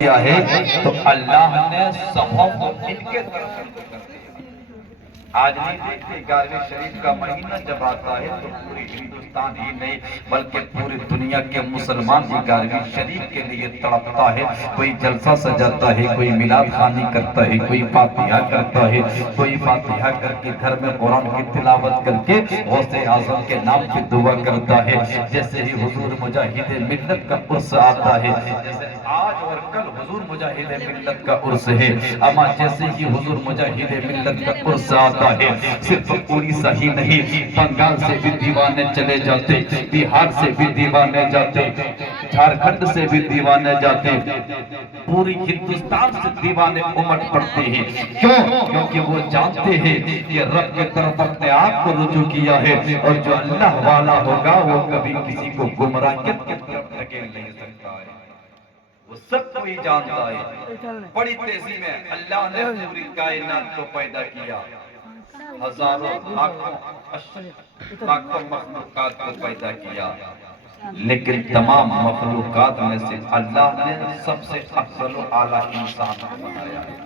کیا ہے تو اللہ نے سبوں کو ان کے طرف کر دیا۔ آج نہیں دیکھتے 11ویں شریف کا مہینہ جب آتا ہے تو پوری ہندوستان ہی نہیں بلکہ پوری دنیا کے مسلمان بھی 11ویں شریف کے لیے تڑپتا ہے۔ کوئی جلسہ سجاتا ہے، کوئی میلاد خوانی کرتا ہے، کوئی فاتحہ کرتا ہے، کوئی فاتحہ کر کے گھر میں قرآن کی تلاوت کر کے غوث اعظم کے نام پہ دعا کرتا ہے۔ جیسے ہی حضور مجاہد ملت کا عرس آتا ہے، جیسے آج اور کل حضور مجاہد ملت کا عرس ہے، اما جیسے ہی حضور مجاہد ملت کا عرس آتا ہے، صرف اڑیسہ ہی نہیں بنگال سے بھی دیوانے چلے جاتے، بہار سے بھی دیوانے جاتے، جھارکھنڈ سے بھی دیوانے جاتے، پوری ہندوستان سے دیوانے امٹ پڑتے ہیں۔ کیوں؟ کیونکہ وہ جانتے ہیں کہ رب کے طرف اپنے آپ کو رجوع کیا ہے، اور جو اللہ والا ہوگا وہ کبھی کسی کو گمراہ کی طرف دھکیل نہیں سکتا ہے۔ وہ سب کو ہی جانتا ہے۔ بڑی تیزی میں اللہ نے پوری کائنات کو پیدا کیا، ہزاروں لاکھوں مخلوقات کو پیدا کیا، لیکن تمام مخلوقات میں سے اللہ نے سب سے افضل و اعلیٰ انسان کو بنایا ہے،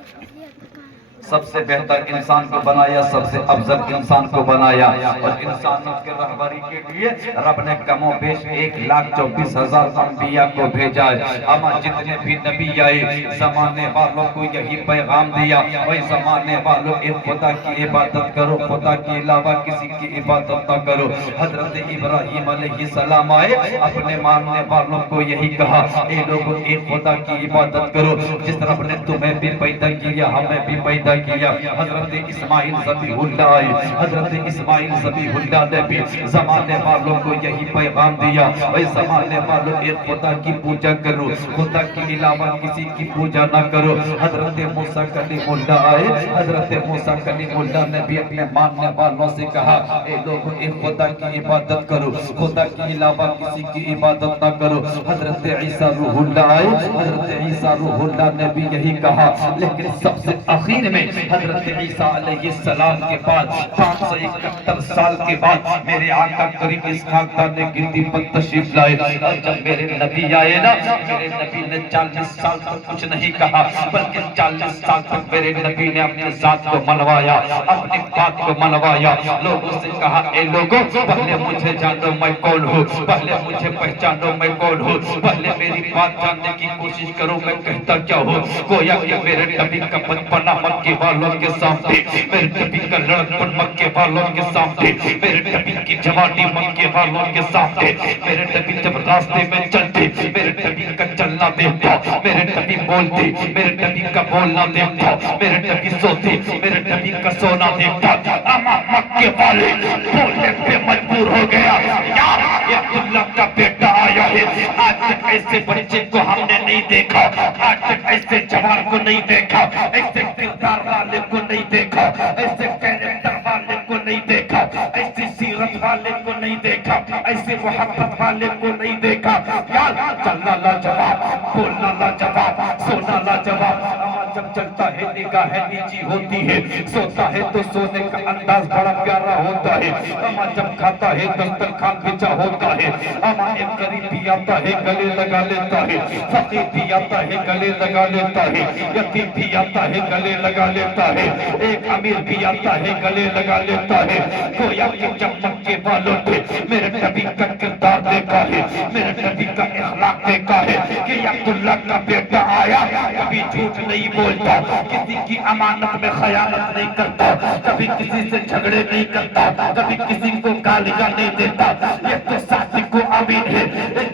سب سے بہتر انسان کو بنایا، سب سے افضل انسان کو بنایا، اور انسانوں کے رہبری کے لیے رب نے کم و بیش 1,24,000 انبیاء کو بھیجا ہے۔ اما جتنے بھی نبی آئے زمانے والوں کو یہی پیغام دیا، اوہ زمانے والوں ایک خدا کی عبادت کرو، خدا کے علاوہ کسی کی عبادت نہ کرو۔ حضرت ابراہیم علیہ السلام آئے، اپنے ماننے والوں کو یہی کہا، اے لوگوں ایک خدا کی عبادت کرو، جس رب نے تمہیں بھی پیدا کیا ہمیں بھی پیدا کیا۔ حضرت اسماعیل ذبیح اللہ آئے، حضرت اسماعیل ذبیح اللہ نے بھی زمانے والوں کو یہی پیغام دیا، اے زمانے والوں ایک خدا کی پوجا کرو، خدا کے علاوہ کسی کی پوجا نہ کرو۔ حضرت موسیٰ کلیم اللہ آئے، حضرت موسیٰ کلیم اللہ نے بھی اپنے ماننے والوں سے کہا، اے لوگوں ایک خدا کی عبادت کرو، خدا کے علاوہ کسی کی عبادت نہ کرو۔ حضرت عیسیٰ روح اللہ آئے، حضرت عیسیٰ روح اللہ نے بھی یہی کہا، لیکن سب سے آخر میں حضرت عیسیٰ علیہ السلام کے بعد 571 سال کے بعد میرے آقا کریم اس خاکدان گردی پر تشریف لائے، اور جب میرے نبی آئے نا، میرے نبی نے 40 سال تک کچھ نہیں کہا، بلکہ 40 سال تک میرے نبی نے اپنے ذات کو منوایا، اپنی بات کو منوایا، لوگوں سے کہا، اے لوگوں پہلے مجھے جانو میں کون ہوں، پہلے مجھے پہچانو میں کون ہوں، پہلے میری بات جاننے کی کوشش کرو میں کہتا کیا ہوں۔ گویا کہ میرے نبی کا بچپنا مکے والوں کے سامنے، میرے نبی کا لڑکپن مکے والوں کے سامنے، میرے نبی کی جوانی مکے والوں کے سامنے، میرے نبی جب راستے میں چلتے میرے نبی کا چلنا دیکھتا، میرے نبی بولتے میرے نبی کا بولنا دیکھتا، میرے نبی سوتے میرے نبی کا سونا دیکھتا۔ اما مکے والے بولنے پہ مجبور ہو گیا، یار یہ عبداللہ کا بیٹا آیا ہے، آج تک ایسے بچے کو ہم نے نہیں دیکھا، آج تک ایسے جوان کو نہیں دیکھا، ایسے کردار والے کو نہیں دیکھا، ایسے کیریکٹر والے کو نہیں دیکھا، ایسی سیرت والے کو نہیں دیکھا، ایسے محبت والے کو نہیں دیکھا۔ یار چلنا لاجواب، بولنا لاجواب، سونا لاجواب، اما جب چلتا ہے نگاہ نیچی ہوتی ہے، سوتا ہے تو سونے کا انداز بڑا پیارا ہوتا ہے، اما جب کھاتا ہے دسترخوان بچھا ہوتا ہے، اما ایک غریب بھی آتا ہے گلے لگا لیتا ہے، فقیر بھی آتا ہے گلے لگا لیتا ہے، یتیم بھی آتا ہے گلے لگا لیتا ہے، ایک امیر بھی آتا ہے گلے لگا لیتا ہے۔ گویا کہ جب مکے والوں نے میرے نبی کا کردار دیکھا ہے، میرے نبی کا اخلاق دیکھا ہے کہ یہ عبداللہ کا بیٹا آیا، کبھی جھوٹ نہیں بولتا، کسی کی امانت میں خیانت نہیں کرتا، کبھی کسی سے جھگڑے نہیں کرتا، کبھی کسی کو گالیاں نہیں دیتا، یہ تو صادق و امین ہے۔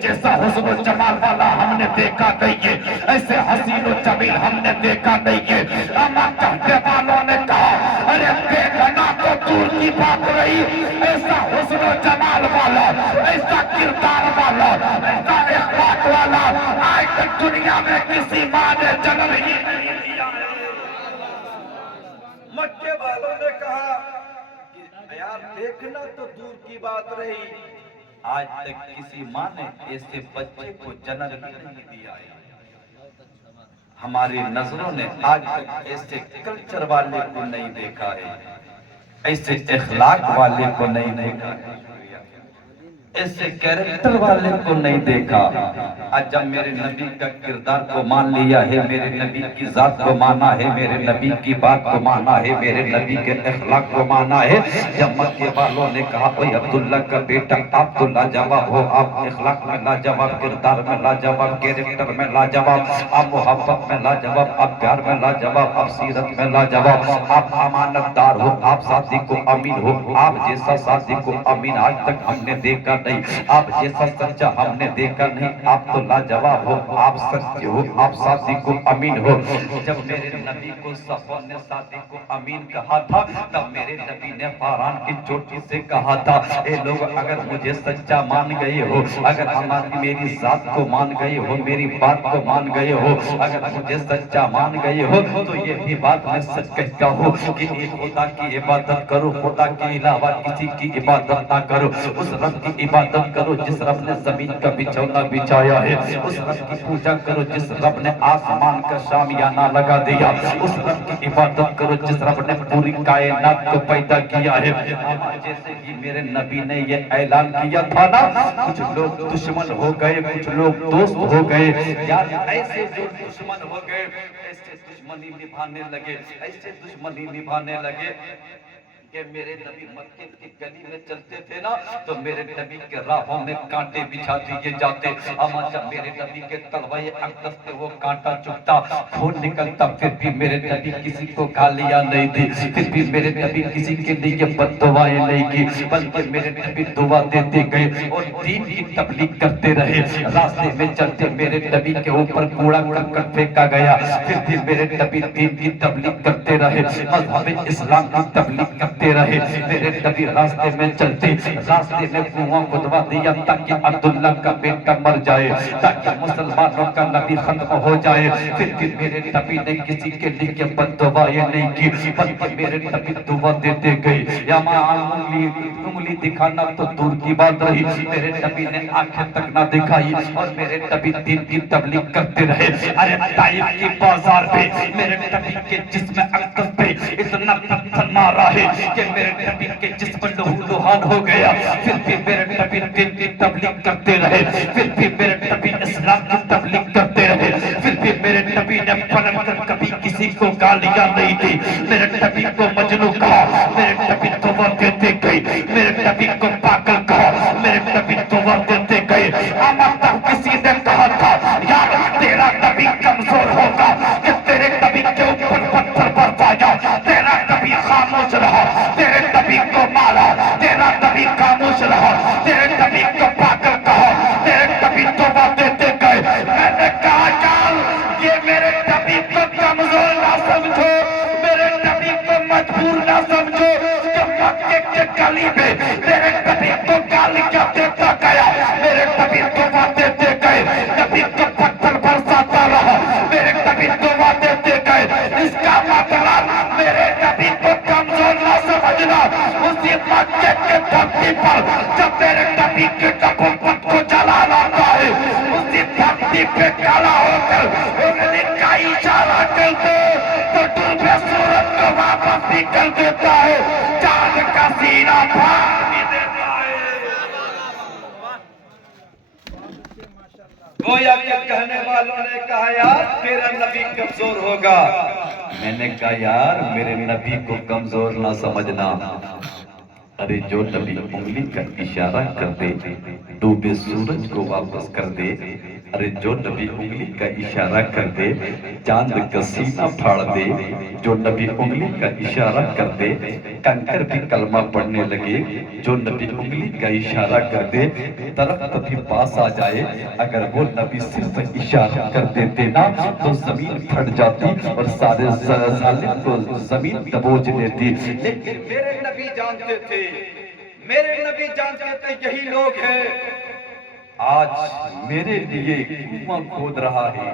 جیسا حسن و جمال والا ہم نے دیکھا نہیں ہے، ایسے حسین و جمیل ہم نے دیکھا نہیں ہے۔ اما کہنے والوں نے کہا، ارے بیگنا تو دور کی بات رہی، ایسا حسن و جمال والا، ایسا کردار والا، ایسا اخلاق والا آج تک دنیا میں کسی ماں نے جنم ہی نہیں دیا ہے۔ مکے والوں نے کہا کہ یار دیکھنا تو دور کی بات رہی، آج تک کسی ماں نے ایسے بچے کو جنم ہی نہیں دیا ہے۔ ہماری نظروں نے آج تک ایسے کلچر والے کو نہیں دیکھا ہے، ایسے اخلاق والے کو نہیں دیکھا ہے۔ ایسے کیریکٹر والے کو نہیں دیکھا. آج جب میرے نبی کا کردار کو مان لیا ہے، میرے نبی کی ذات کو مانا ہے، میرے نبی کی بات کو مانا ہے، میرے نبی کے اخلاق کو مانا ہے، جب مکے والوں نے کہا اوہ عبداللہ کا بیٹا آپ تو لاجواب ہو، آپ اخلاق میں لاجواب، کردار میں لاجواب، کیریکٹر میں لاجواب، آپ محبت میں لاجواب، آپ پیار میں لاجواب، آپ سیرت میں لاجواب، آپ امانت دار ہو، آپ صادق و امین ہو، آپ جیسا صادق و امین آج تک ہم نے دیکھا نہیں، آپ جیسا سچا ہم نے دیکھا نہیں، آپ تو لاجواب ہو، آپ سچے ہو، آپ صادق و امین ہو. جب میرے نبی کو صحابہ نے صادق و امین کہا تھا، تب میرے نبی نے فاران کی چوٹی سے کہا تھا اے لوگ اگر مجھے سچا مان گئے ہو، اگر ہماری میری ذات کو مان گئے ہو، میری بات کو مان گئے ہو، اگر مجھے سچا مان گئے ہو تو یہ بھی بات میں سچ کہتا ہوں کہ ایک خدا کی عبادت کرو، خدا کے علاوہ کسی کی عبادت نہ کرو، اس رب کی عبادت کرو جس رب نے زمین کا بچھونا بچھایا ہے، اس رب کی پوجا کرو جس رب نے آسمان کا شامیانہ لگا دیا، اس رب کی عبادت کرو جس رب نے پوری کائنات کو پیدا کیا ہے. جیسے ہی میرے نبی نے یہ اعلان کیا تھا نا، کچھ لوگ دشمن ہو گئے، کچھ لوگ دوست ہو گئے، یار ایسے جو دشمن ہو گئے ایسے دشمنی نبھانے لگے، ایسے دشمنی نبھانے لگے کہ میرے نبی مکے کی گلی میں چلتے تھے نا تو میرے نبی کے راہوں میں کانٹے بچھا دیے جاتے. اما جب میرے نبی کے تلوائے اقدس سے وہ کانٹا چکتا، خون نکلتا، پھر بھی میرے نبی کسی کو گالیاں نہیں دی، پھر بھی میرے نبی کسی کے لیے بد دعائیں نہیں کی، بلکہ میرے نبی دعا دیتے گئے اور دین کی تبلیغ کرتے رہے. راستے میں چلتے میرے نبی کے اوپر کوڑا کرکٹ پھینکا گیا، پھر بھی میرے نبی دین کی تبلیغ کرتے رہے، مذہب اسلام کی تبلیغ کرتے رہے. میرے نبی راستے میں چلتے، راستے میں کنواں کھدوا دیا تاکہ عبداللہ کا بیٹا مر جائے، تاکہ مسلمانوں کا نبی ختم ہو جائے. پھر بھی میرے نبی نے کسی کے لیے بد دعائیں نہیں کی، بلکہ میرے نبی دعا دیتے گئے. یا ماں انگلی دکھانا تو دور کی بات رہی، میرے نبی نے آنکھیں تک نہ دکھائی اور میرے نبی دین کی تبلیغ کرتے رہے. ارے طائف کی بازار پہ میرے نبی کے جسم اقدس پہ اتنا پتھر مارا ہے کہ میرے نبی کے جسم لہو لہان ہو گیا. پھر بھی میرے نبی دین کی تبلیغ کرتے رہے، پھر بھی میرے نبی اسلام کی تبلیغ کرتے رہے، پھر بھی میرے نبی نے پلٹ کر کبھی کسی کو گالیاں نہیں دی. میرے نبی کو مجنوں کہا، میرے نبی دعا دیتے گئے، میرے نبی کو پاگل کہا، میرے نبی دعا دیتے گئے. اما تب کسی نے کہا تھا یار تیرا نبی کمزور ہوگا کہ تیرے نبی کے اوپر پتھر برسایا، تیرا نبی خاموش رہا، تیرے نبی کو مارا، تیرا نبی خاموش رہا، تیرے نبی کو پاگل کہا، تیرے نبی دعا دیتے گئے. میں نے کہا یار یہ میرے نبی کو کمزور نہ سمجھو، میرے نبی کو مجبور نہ سمجھو کہ مکے کے گلی میں میرے نبی کو گالیاں دیتا گیا. میرے نبی دعا دیتے گئے، نبی کو پتھر برساتا رہا، میرے نبی دعا دیتے گئے. اس کا مطلب میرے نبی کو کمزور نہ سمجھنا. اسی مکے کے دھرتی پر جب میرے نبی کے نبوت کو جلانا آتا ہے، اسی دھرتی پہ کھڑا ہو کر انگلی کا اشارہ کرتے تو ڈوبے سورج کو واپس بھی کر دیتا ہے، چاند کا سینہ پھاڑ بھی دیتا ہے. گویا کہ کہنے والوں نے کہا یار تیرا نبی کمزور ہوگا. میں نے کہا یار میرے نبی کو کمزور نہ سمجھنا. ارے جو نبی انگلی کا اشارہ کر دے ڈوبے سورج کو واپس کر دے، ارے جو نبی انگلی کا اشارہ کر دے چاند کا سینہ پھاڑ دے، جو نبی انگلی کا اشارہ کر دے کنکر بھی کلمہ پڑھنے لگے، جو نبی انگلی کا اشارہ کر دے درخت بھی پاس آ جائے. اگر وہ نبی صرف اشارہ کر دیتے نا تو زمین پھٹ جاتی اور سارے ظالم کو زمین دبوچ لیتی. لیکن میرے نبی جانتے تھے، میرے نبی جانتے تھے یہی لوگ ہیں آج میرے لیے کنواں کھود رہا ہے،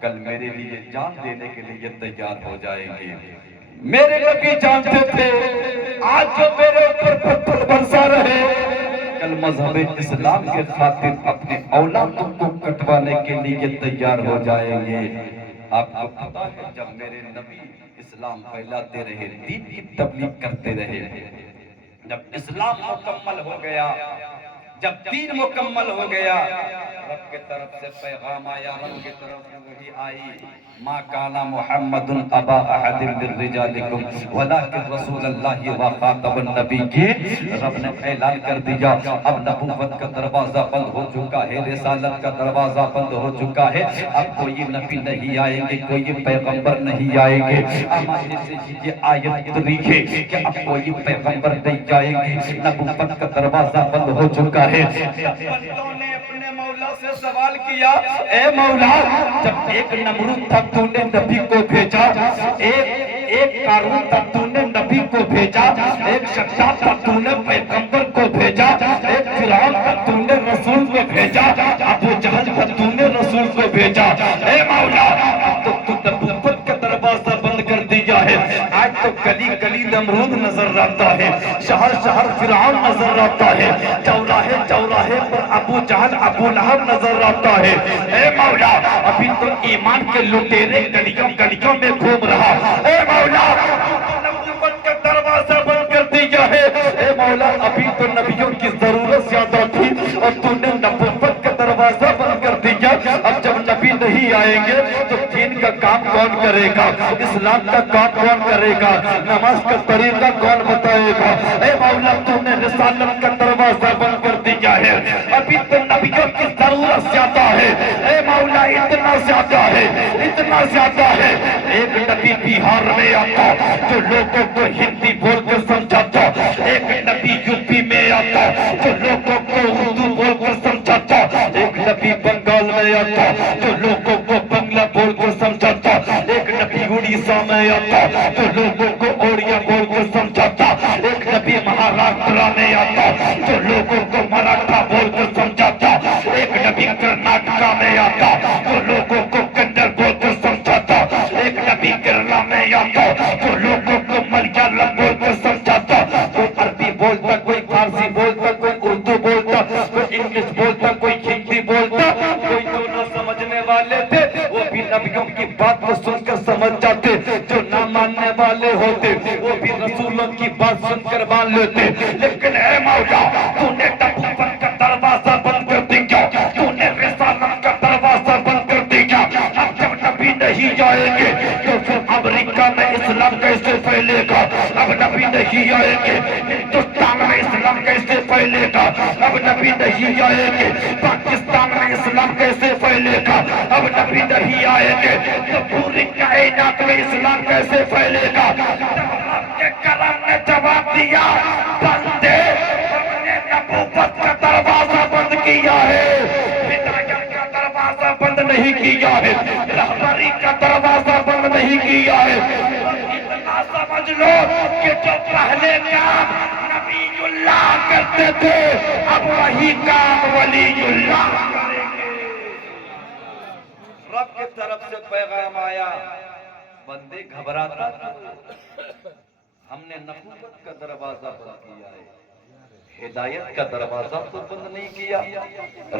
کل میرے لیے جان دینے کے لیے تیار ہو جائیں گے. میرے نبی جانتے تھے آج جو میرے اوپر پتھر برسا رہے کل مذہب اسلام کے خاطر اپنے اولادوں کو کٹوانے کے لیے تیار ہو جائیں گے. آپ کو پتا ہے جب میرے نبی اسلام پھیلاتے رہے، دین کی تبلیغ کرتے رہے، جب اسلام مکمل ہو گیا جب دین مکمل ہو گیا رب کی طرف سے پیغام آیا، رب کی طرف سے وحی آئی، ما کانا محمد ابا احد من رجالکم ولکن رسول اللہ و خاتم النبیین۔ رب نے اعلان کر دیا اب نبوت کا دروازہ بند ہو چکا ہے، رسالت کا دروازہ بند ہو چکا ہے، اب کوئی نبی نہیں آئیں گے، کوئی پیغمبر نہیں آئیں گے۔ ہمارے سے یہ آیت اتری ہے کہ اب کوئی پیغمبر نہیں آئیں گے، نبوت کا دروازہ بند ہو چکا ہے۔ بندوں نے اپنے مولا سے سوال کیا، اے مولا جب ایک نمرود تھا تو نے نبی کو بھیجا، ایک قارون تھا تو نے نبی کو بھیجا، ایک شداد تھا تو نے پیغمبر کو بھیجا، ایک فرعون تھا تو نے رسول کو بھیجا، ابو جہل تھا تو نے رسول کو بھیجا، اے مولا اب تو نبوت کا دروازہ بند کر دیا ہے، آج تو گلی گلی نمرود نظر آتا ہے، شہر شہر فرعون نظر آتا ہے، چوراہے چوراہے پر ابو جہل ابو لہب نظر آتا ہے، اے مولا ابھی تو ایمان کے لٹیرے گلیوں گلیوں میں گھوم رہا، اے مولا نبوت کا دروازہ بند کر دیا ہے، اے مولا ابھی تو نبیوں کی ضرورت زیادہ تھی اور تو نے نبوت کا دروازہ بند کر دیا، اب جب نبی نہیں آئیں گے تو دین کا کام کون کرے گا، اسلام کا کام کون کرے گا، نماز کا طریقہ کون بتائے گا، اے مولا تو نے رسالت کا دروازہ بند کر دیا ہے، ابھی تو نبیوں کی ضرورت زیادہ ہے، اے مولا اتنا زیادہ ہے، اتنا زیادہ ہے، ایک نبی بہار میں آتا جو لوگوں کو ہندی بول کر سمجھاتا، ایک نبی یوپی میں آتا جو لوگوں کو اردو بول کر سمجھاتا، ایک نبی بنگال میں آتا جو لوگوں کو بنگلہ بول کر سمجھاتا، ایک نبی اڑیسہ میں آتا جو لوگوں کو اوڑیا بول کر سمجھاتا، ایک نبی مہاراشٹر میں آتا جو لوگوں کو مراٹھا بول کر سمجھاتا، ایک نبی کرناٹکا میں آتا جو لوگوں کو کنڑ بول کر سمجھاتا، ایک نبی کیرلا میں آتا جو لوگوں کو ملیالم بول کر سمجھاتا، کوئی عربی بولتا، کوئی فارسی بولتا، کوئی اردو بولتا، کوئی انگلش بولتا، کوئی ہندی بولتا، کوئی دونوں سمجھنے والے تھے، وہ بھی نبیوں کی بات کو سن کر سمجھ جاتے، جو نہ ماننے والے ہوتے وہ بھی رسولوں کی بات سن کر مان لیتے، لیکن اے مولا تو نے نبوت کا دروازہ بند کر دیا، تو نے رسالت کا دروازہ بند کر دیا، اب جب نبی نہیں آئیں گے تو پھر امریکہ میں اسلام کیسے پھیلے گا، اب نبی نہیں آئیں گے ہندوستان میں اسلام کیسے پھیلے گا، اب نبی نہیں آئیں گے پاکستان میں اسلام کیسے پھیلے گا، اب نبی نہیں آئیں گے تو پوری کائنات میں اسلام کیسے پھیلے گا، رب کے کرم نے جواب دیا، بندے ہم نے نبوت کا دروازہ بند کیا ہے، ہدایت کا دروازہ بند نہیں کیا ہے، رہبری کا دروازہ بند نہیں کیا ہے، اتنا سمجھ لو کہ جو پہلے کام نبی اللہ کرتے تھے اب وہی کام ولی اللہ کریں گے۔ رب کی طرف سے پیغام آیا، بندے گھبراتا تھا، ہم نے نبوت کا دروازہ بند کیا ہے، ہدایت کا دروازہ تو بند نہیں کیا،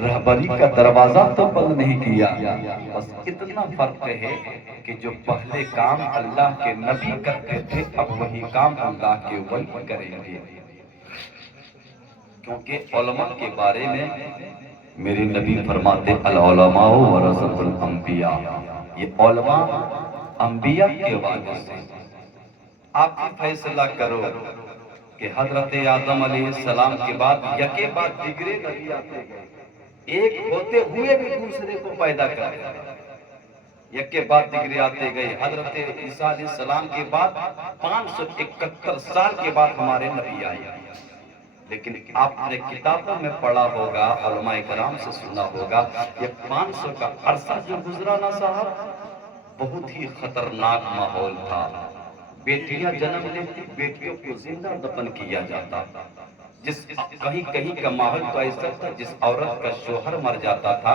رہبری کا دروازہ تو بند نہیں کیا، بس اتنا فرق ہے کہ جو پہلے کام اللہ کے نبی کرتے تھے اب وہی کام اللہ کے ولی کریں گے، کیونکہ علماء کے بارے میں میرے نبی فرماتے العلماء ورثۃ الانبیاء، یہ علماء انبیاء کے وارث ہیں، آپ ہی فیصلہ کرو کہ حضرت آدم علیہ السلام کے بعد یکے بعد دیگرے نبی آتے گئے، ایک ہوتے ہوئے بھی دوسرے کو پیدا کر گئے، یکے بعد دیگرے آتے گئے، حضرت عیسیٰ علیہ السلام کے بعد 571 سال کے بعد ہمارے نبی آئے، لیکن آپ نے کتابوں میں پڑھا ہوگا، علماء کرام سے سنا ہوگا، یہ 500 کا عرصہ جو گزرا نا صاحب بہت ہی خطرناک ماحول تھا، بیٹیاں جنم لیتی بیٹیوں کو زندہ دفن کیا جاتا، جس کہیں کہیں کا ماحول تو ایسا تھا جس عورت کا شوہر مر جاتا تھا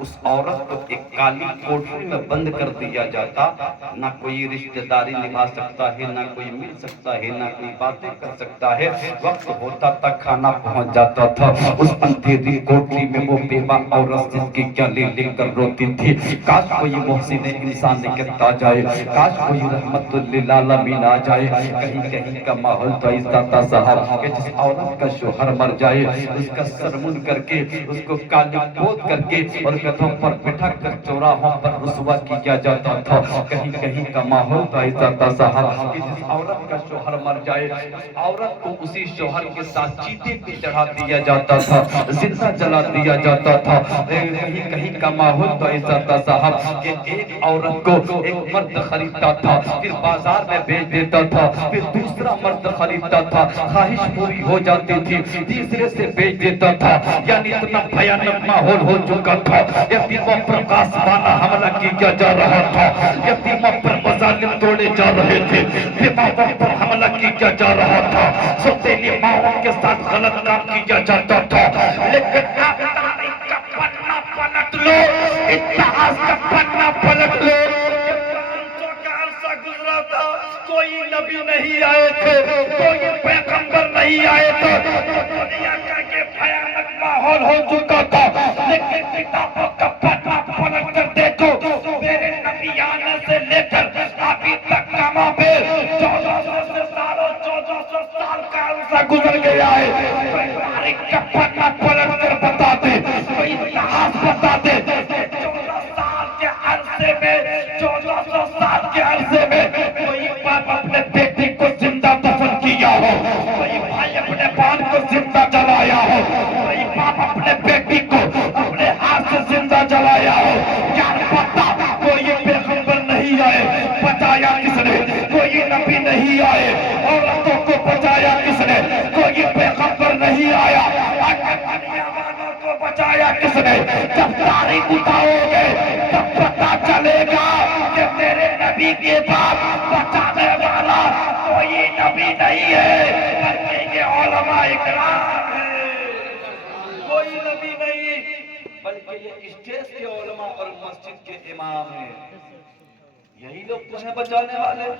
اس عورت کو ایک کالی کوٹری میں بند کر دیا جاتا، نہ کوئی رشتہ داری نبھا سکتا ہے، نہ کوئی مل سکتا ہے، نہ کوئی باتیں کر سکتا ہے، وقت ہوتا تک کھانا پہنچ جاتا تھا، اس اندھیری کوٹری میں وہ بیوہ عورت جس کی گلے لے کر روتی تھی، کاش کوئی محسن انسان نکلتا جائے، کاش کوئی رحمت للعالمین آ جائے، کہیں کہیں کا ماحول تو ایسا تھا صاحب کہ جس عورت عورت کا شوہر مر جائے اس کا سر منڈ کر کے اس کو کالی پوت کر کے اور گدھوں پر بٹھا کر چوراہوں پر رسوا کیا جاتا تھا. کہیں کہیں کا ماحول تو ایسا تھا صاحب کہ جس عورت کا شوہر مر جائے اس عورت کو اسی شوہر کے ساتھ چیتے پہ چڑھا دیا جاتا تھا, زندہ جلا دیا جاتا تھا. کہیں کہیں کا ماحول تو ایسا تھا صاحب کہ ایک عورت کو ایک مرد خریدتا تھا, پھر بازار میں بیچ دیتا تھا, پھر دوسرا مرد خریدتا تھا, خواہش پوری ہو جاتی تھی, تیسرے سے بیچ دیتا تھا. یعنی اتنا بھیانک ماحول ہو چکا تھا. یتیموں پر غاصبانہ حملہ کیا جا رہا تھا, یتیموں پر مظالم توڑے جا رہے تھے, بیواؤں پر حملہ کیا جا رہا تھا, سوتیلی ماؤں کے ساتھ غلط کام کیا جاتا تھا. لیکن آپ تاریخ کا پنہ پلٹ لو, اتحاد کا پنہ پلٹ لو. 500 کا عرصہ گزرا تھا, کوئی نبی نہیں آئے تھے, کوئی پیغمبر نہیں آئے تھے, دنیا کا یہ بھیانک ماحول ہو چکا تھا. لیکن کتابوں کا پنہ پلٹ کر دیکھو, میرے نبی آنے سے لے کر ابھی تک کا مابین 1400 سال کا عرصہ گزر گیا ہے. کوئی تاریخ کا پنہ پلٹ کر بتا دے, کوئی اتحاد بتا دے, 1400 سال کے عرصے میں کوئی باپ اپنے بیٹی کو زندہ دفن کیا ہو, کوئی بھائی اپنے بہن کو زندہ جلایا ہو, کوئی باپ اپنے بیٹی کو اپنے ہاتھ سے زندہ جلایا ہو. یار پتا کوئی پیغمبر نہیں آئے, بچایا کس نے؟ کوئی نبی نہیں آئے, عورتوں کو بچایا کس نے؟ کوئی پیغمبر نہیں آیا. دنیا والوں کو بچایا کس نے؟ جب تاریخ اٹھاؤ گے تب پتا چلے گا کہ میرے نبی کے بعد بچانے والا کوئی نبی نہیں ہے, بلکہ یہ علماء اکرام ہے. کوئی نبی نہیں بلکہ یہ اسٹیج کے علماء اور مسجد کے امام ہیں. یہی لوگ تمہیں بچانے والے.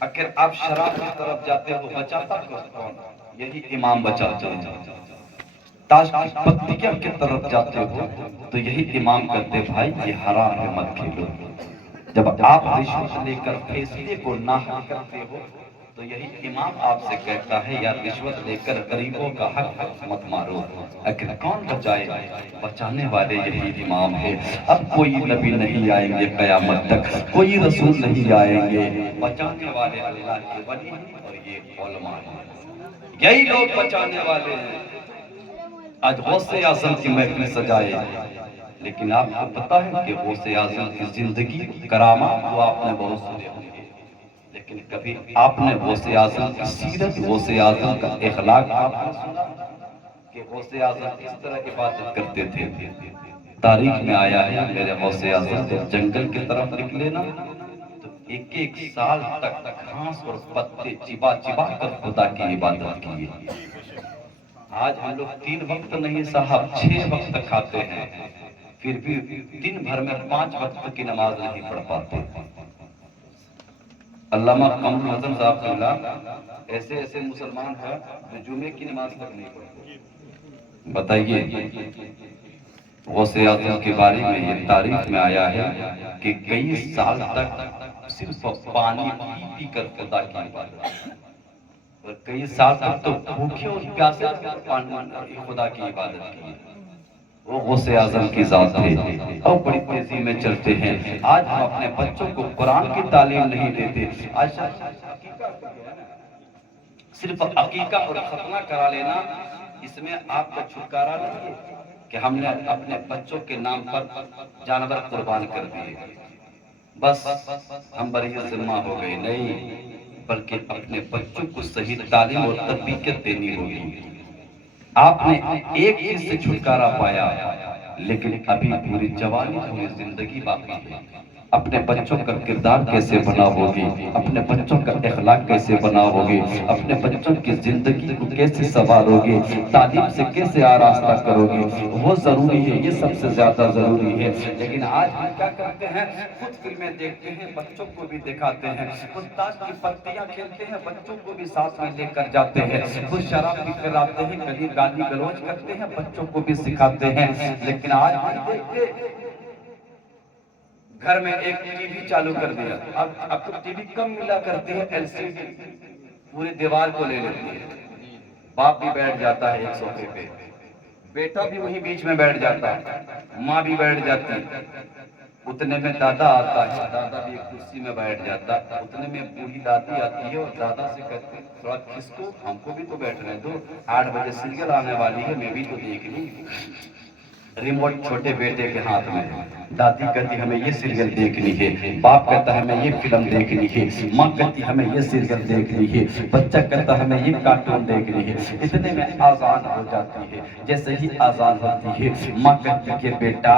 اگر آپ شراب کی طرف جاتے ہو بچاتا کون؟ یہی امام بچاتے ہیں. تاش کی پتیاں کی طرف جاتے ہو تو یہی امام کہتے بھائی یہ حرام ہے مت کھیلو. جب آپ رشوت لے کر فیصلے کو ناحق کرتے ہو تو یہی امام آپ سے کہتا ہے یا رشوت لے کر غریبوں کا حق مت مارو. اگر کون بچائے؟ بچانے والے یہی امام ہے. اب کوئی نبی نہیں آئیں گے قیامت تک, کوئی رسول نہیں آئیں گے, بچانے والے اللہ کے ولی اور یہ علماء ہیں. یہی لوگ بچانے والے ہیں. آج غوث اعظم کی محفل سجائے, لیکن آپ کو پتا ہے کہ غوث اعظم کی زندگی کرامات وہ آپ نے بہت سنے ہوں گے, لیکن کبھی آپ نے غوث اعظم کی سیرت, غوث اعظم کا اخلاق آپ نے سنا کہ غوث اعظم کس طرح عبادت کرتے تھے؟ تاریخ میں آیا ہے میرے غوث اعظم جب جنگل کی طرف نکلے نا تو ایک سال تک گھاس اور پتے چبا چبا کر خدا کی عبادت کی. آج ہم لوگ 3 وقت نہیں صاحب 6 وقت کھاتے ہیں, پھر بھی دن بھر میں 5 وقت کی نماز نہیں پڑھ پاتے. علامہ قمر حسن صاحب اللہ ایسے ایسے مسلمان ہیں جو جمعے کی نماز تک نہیں پڑھتے. بتائیے غوث اعظم کے بارے میں یہ تاریخ میں آیا ہے کہ کئی سال تک صرف پانی پی کر خدا کی عبادت, اور کئی سال تک تو بھوکے اور پیاسے خدا کی عبادت کی. وہ غوث اعظم کی ذات تھے اور بڑی تیزی میں چلتے ہیں. آج ہم اپنے بچوں کو قرآن کی تعلیم نہیں دیتے. آج صرف عقیقہ اور ختنہ کرا لینا اس میں آپ کا چھٹکارا نہیں ہے کہ ہم نے اپنے بچوں کے نام پر جانور قربان کر دیے بس ہم بری ذمہ ہو گئے. نہیں, بلکہ اپنے بچوں کو صحیح تعلیم اور تربیت دینی ہوگی. آپ نے ایک چیز سے چھٹکارا پایا, لیکن ابھی پوری جوانی پوری زندگی باقی ہے. اپنے بچوں کا کردار کیسے بناؤ گے, اپنے بچوں کا اخلاق کیسے بناؤ گے, اپنے بچوں کی زندگی کو کیسے سنوارو گے, تعلیم سے کیسے آراستہ کرو گے, وہ ضروری ہے, یہ سب سے زیادہ ضروری ہے. لیکن آج ہم کیا کرتے ہیں, خود فلمیں دیکھتے ہیں, بچوں کو بھی دکھاتے ہیں, خود تاش کی پتیاں کھیلتے ہیں, بچوں کو بھی ساتھ میں لے کر جاتے ہیں, خود شراب بھی پلاتے ہیں, کبھی گالی گلوچ کرتے ہیں, بچوں کو بھی سکھاتے ہیں. لیکن آج ہم دیکھتے گھر میں ایک ٹی وی چالو کر دیا, اب تو ٹی وی کم ملا کرتے ہیں, ایل سی ڈی پورے دیوار کو لے لیتے ہیں. باپ بھی بیٹھ جاتا ہے ایک صوفے پہ، بیٹا بھی وہیں بیچ میں بیٹھ جاتا ہے، ماں بھی بیٹھ جاتی ہے، اتنے میں دادا آتا ہے، دادا بھی ایک کرسی میں بیٹھ جاتا ہے، اتنے میں بوڑھی دادی آتی ہے اور دادا سے کہتی ہے تھوڑا کس کو، ہم کو بھی تو بیٹھنے دو، 8 بجے سیریل آنے والی ہے، میں بھی تو دیکھ لوں۔ ریموٹ چھوٹے بیٹے کے ہاتھ میں، دادی کہتی ہمیں یہ سیریل دیکھنی ہے، باپ کہتا ہے ہمیں یہ فلم دیکھنی ہے، ماں کہتی ہمیں یہ سیریل دیکھنی ہے، بچہ کہتا ہمیں یہ کارٹون دیکھنی ہے۔ اتنے میں آذان ہو جاتی ہے، جیسے ہی آذان ہوتی ہے ماں کہتی کہ بیٹا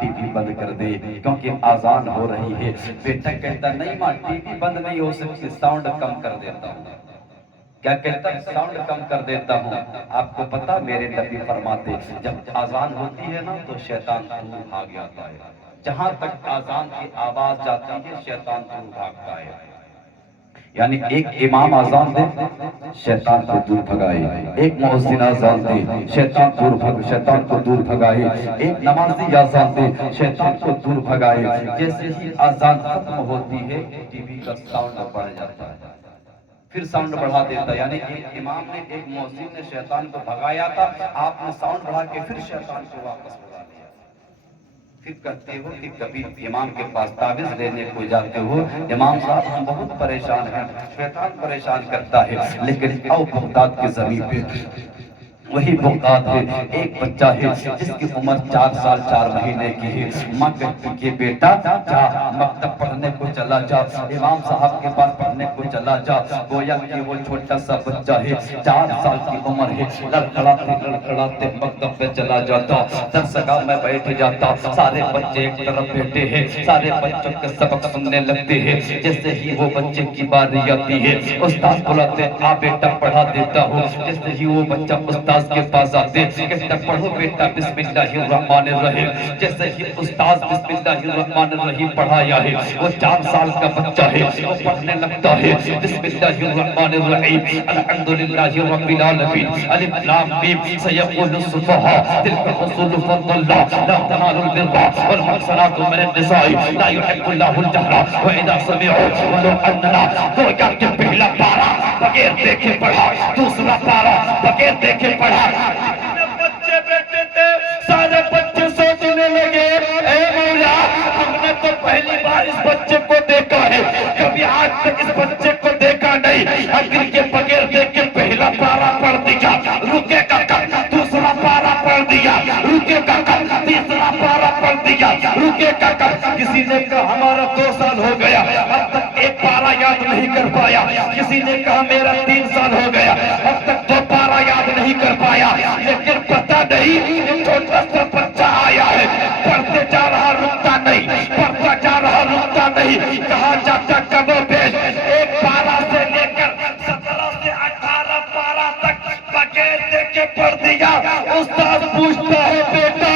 ٹی وی بند کر دے کیونکہ آذان ہو رہی ہے۔ بیٹا کہتا نہیں ماں ٹی وی بند نہیں ہو سکتی، ساؤنڈ کم کر دیتا ہوں۔ کیا کہتا ہے ساؤنڈ کم کر دیتا ہوں۔ آپ کو پتا میرے نبی فرماتے جب اذان ہوتی ہے نا تو شیطان دور بھاگ جاتا ہے، جہاں تک اذان کی آواز جاتی ہے شیطان دور بھاگتا ہے۔ یعنی ایک امام اذان دے شیطان کو دور بھگائے، ایک مؤذن اذان دے شیطان کو دور بھگائے، ایک نمازی اذان دے شیطان کو دور بھگائے۔ جیسے ہی اذان ختم ہوتی ہے ٹی وی کا ساؤنڈ بڑھ جاتا ہے، پھر ساؤنڈ بڑھا دیتا ہے۔ یعنی ایک امام نے ایک مؤذن نے شیطان کو بھگایا تھا، آپ نے ساؤنڈ بڑھا کے پھر شیطان کو واپس بلا دیا۔ پھر کہتے ہو کہ کبھی امام کے پاس تعویذ لینے کو جاتے ہو، امام صاحب ہم بہت پریشان ہیں، شیطان پریشان کرتا ہے، لیکن او بغداد کی زمین پہ وہی بغداد ہے، ایک بچہ ہے جس کی عمر 4 سال 4 مہینے کی ہے۔ ماں کہتی کہ بیٹا جا مکتب پڑھنے کو چلا جا، امام صاحب کے پاس پڑھنے کو چلا جا۔ گویا کہ وہ چھوٹا سا بچہ ہے، 4 سال کی عمر ہے، لڑکھڑاتے مکتب پہ چلا جاتا، درسگاہ میں بیٹھ جاتا، سارے بچے ایک طرف بیٹھے ہیں، سارے بچوں کے سبق سننے لگتے ہیں۔ جیسے ہی وہ بچے کی باری آتی ہے استاد بلاتے آ بیٹا پڑھا دیتا ہوں، جیسے ہی وہ بچہ استاد کے پاس آتے کہتا پڑھو بیٹا بسم اللہ الرحمن الرحیم۔ جیسے ہی استاد بسم اللہ الرحمن الرحیم پڑھایا ہے، وہ 4 سال کا بچہ ہے، وہ پڑھنے لگتا ہے بسم اللہ الرحمن الرحیم الحمدللہ رب العالمین الف لام میم سیقول السفہاء تلک الرسول فضل اللہ لا تنالوا البر والمحصنات من النساء لا يحب اللہ الجہر وإذا سمعوا ولو اننا گویا کہ پہلا پارا بغیر دیکھے پڑھا، دوسرا پارا بغیر دیکھے پڑھا۔ جتنے بچے بیٹھے تھے سارے بچے سوچنے لگے اے مولا ہم نے تو پہلی بار اس بچے کو دیکھا ہے، کبھی آج تک اس بچے کو دیکھا نہیں، اگر یہ بغیر دیکھے پہلا پارا پڑھ دیا رکے گا کب، دوسرا پارا پڑھ دیا رکے گا کب، تیسرا پارا پڑھ دیا رکے گا کب۔ کسی نے کہا ہمارا 2 سال ہو گیا اب تک ایک پارا یاد نہیں کر پایا، کسی نے کہا میرا 3 سال ہو گیا اب تک 2 پارا یاد نہیں کر پایا، لیکن پتہ نہیں یہ چھوٹا سا بچہ آیا ہے، پڑھتے جا رہا رکتا نہیں، پڑھتا جا رہا رکتا نہیں، کہا جاتا کم و بیش ایک پارا سے لے کر 17 سے 18 پارا تک بغیر دیکھے پڑھ دیا۔ استاد پوچھتا ہے بیٹا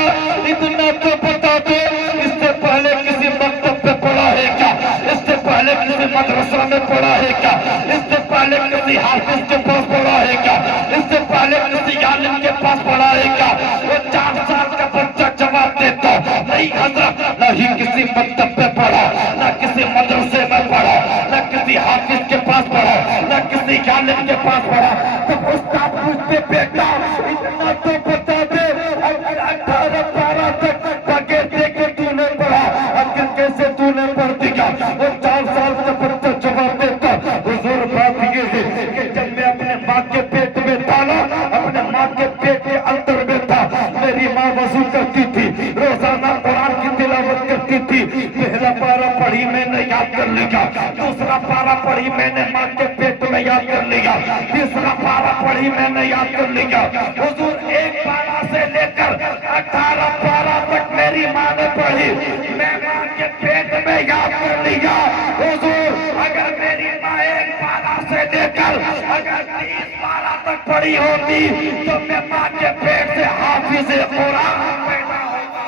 اتنا تو بتا دو اس سے پہلے کسی مکتب پہ پڑھا ہے کیا، اس سے پہلے کسی مدرسہ میں پڑھا ہے کیا، اس سے پہلے کسی حافظ کے پاس پڑھا ہے کیا، اس سے پہلے کسی عالم کے پاس پڑھا ہے کیا۔ وہ 4 سال کا بچہ جواب دیتا نہیں حضرت، نہ ہی کسی مکتب پہ پڑھا، نہ کسی مدرسے میں پڑھا، نہ کسی حافظ کے پاس پڑھا، نہ کسی عالم کے پاس پڑھا۔ تب استاد پوچھتے بیٹا اتنا تو بتا دے اگر 18 پارا تک بغیر دیکھے تو نے پڑھا اگر کیسے تو نے پڑھ دیا۔ وہ 4 سال کا بچہ جواب دیتا حضور بات یہ ہے کہ جب میں اپنے ماں کے پیٹ میں تھا نا، اپنے ماں کے پیٹ کے اندر میں تھا، میری ماں وضو کرتی تھی، روزانہ قرآن کی تلاوت کرتی تھی، پہلا پارا پڑھی میں نے یاد کر لیا، دوسرا پارا پڑھی میں نے ماں کے پیٹ میں یاد کر لیا، تیسرا پارا پڑھی میں نے یاد کر لیا۔ حضور ایک پارا سے لے کر 18 پارا تک میری ماں نے پڑھی، میں ماں کے پیٹ میں یاد کر لیا۔ حضور اگر میری ماں ایک پارا سے لے کر اگر 30 پارا تک پڑھی ہوتی تو میں ماں کے پیٹ سے حافظ قرآن پیدا ہوتا،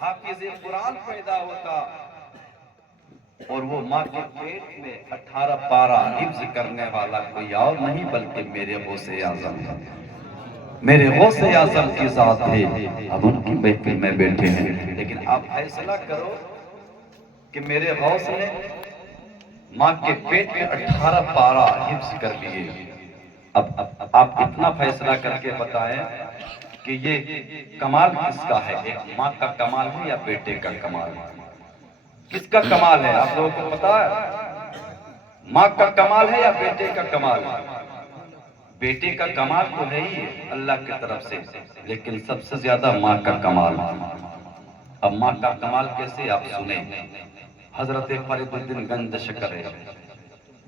حافظ قرآن پیدا ہوتا۔ اور وہ ماں کے پیٹ میں 18 پارا حفظ کرنے والا کوئی اور نہیں بلکہ میرے غوث اعظم تھا، میرے غوث اعظم کی ذات ہے۔ اب ان کی محفل میں بیٹھے ہیں، لیکن آپ فیصلہ کرو کہ میرے غوث نے ماں کے پیٹ میں 18 پارا حفظ کر لیے، اب آپ اتنا فیصلہ کر کے بتائیں کہ یہ کمال کس کا ہے؟ ایک ماں کا کمال ہے یا بیٹے کا کمال ہے؟ کس کا کمال ہے آپ لوگوں کو پتا ہے؟ ماں کا کمال ہے یا بیٹے کا کمال ہے؟ بیٹے کا کمال تو ہے ہی اللہ کی طرف سے، لیکن سب سے زیادہ ماں کا کمال۔ اب ماں کا کمال کیسے آپ سنیں۔ حضرت فرید الدین گنج شکر ہے،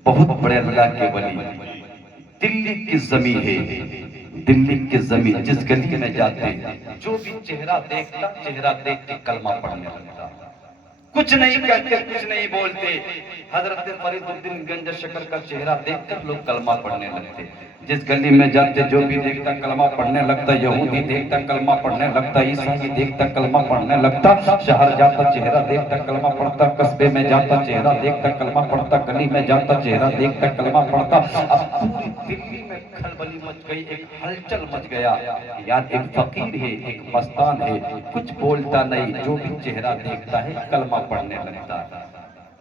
بہت بڑے اللہ کے ولی، دلی کی زمین ہے، دلی کی زمین، جس گلی میں جاتے جو بھی چہرہ دیکھتا، چہرہ دیکھ کے کلمہ پڑھنے لگتا، کچھ نہیں کہتے، کچھ نہیں بولتے۔ حضرت فرید الدین گنج شکر کا چہرہ دیکھ کر لوگ کلمہ پڑھنے لگتے، جس گلی میں جاتے جو بھی دیکھتا کلمہ پڑھنے لگتا، یہودی دیکھتا کلمہ پڑھنے لگتا، عیسائی دیکھتا کلمہ پڑھنے لگتا، شہر جاتا چہرہ دیکھتا کلمہ پڑھتا، قصبے میں جاتا چہرہ دیکھتا کلمہ پڑھتا، گلی میں جاتا چہرہ دیکھتا کلمہ پڑھتا۔ اب پوری دلی میں کھلبلی مچ گئی، ایک ہلچل مچ گیا، یار ایک فقیر ہے، ایک مستان ہے، کچھ بولتا نہیں، جو بھی چہرہ دیکھتا ہے کلمہ پڑھنے لگتا۔